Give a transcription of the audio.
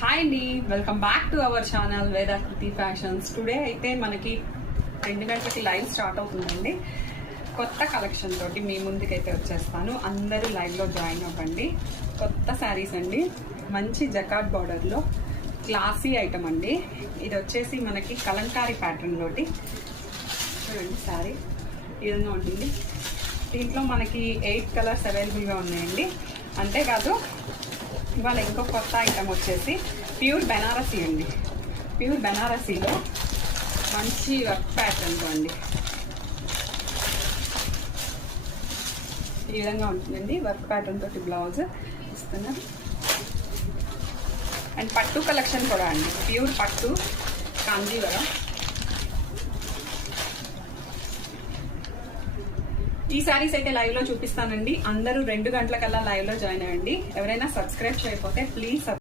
Hi అండి, welcome back to our channel Vedakriti fashions. Today అయితే మనకి 2 గంటలకి లైవ్ స్టార్ట్ అవుతుందండి. కొత్త కలెక్షన్ తోటి మీ ముందుకైతే వచ్చేస్తాను. అందరూ లైవ్లో జాయిన్ అవ్వండి. కొత్త శారీస్ అండి, మంచి జకాట్ బార్డర్లో క్లాసీ ఐటమ్ అండి. ఇది వచ్చేసి మనకి కలంకారీ ప్యాటర్న్ తోటి చూడండి. శారీ ఈ విధంగా ఉంటుంది. దీంట్లో మనకి 8 కలర్స్ అవైలబుల్గా ఉన్నాయండి. అంతేకాదు ఇవాళ ఇంకో కొత్త ఐటమ్ వచ్చేసి ప్యూర్ బెనారసీ అండి. ప్యూర్ బెనారసీలో మంచి వర్క్ ప్యాటర్న్తో అండి. ఈ విధంగా ఉంటుందండి. వర్క్ ప్యాటర్న్ తోటి బ్లౌజ్ ఇస్తున్నాం. అండ్ పట్టు కలెక్షన్ కూడా అండి. ప్యూర్ పట్టు కాంజీవరం. ఈ శారీస్ అయితే లైవ్ లో చూపిస్తానండి. అందరూ 2 గంటలకల్లా లైవ్ లో జాయిన్ అవ్వండి. ఎవరైనా సబ్స్క్రైబ్ చేయకపోతే ప్లీజ్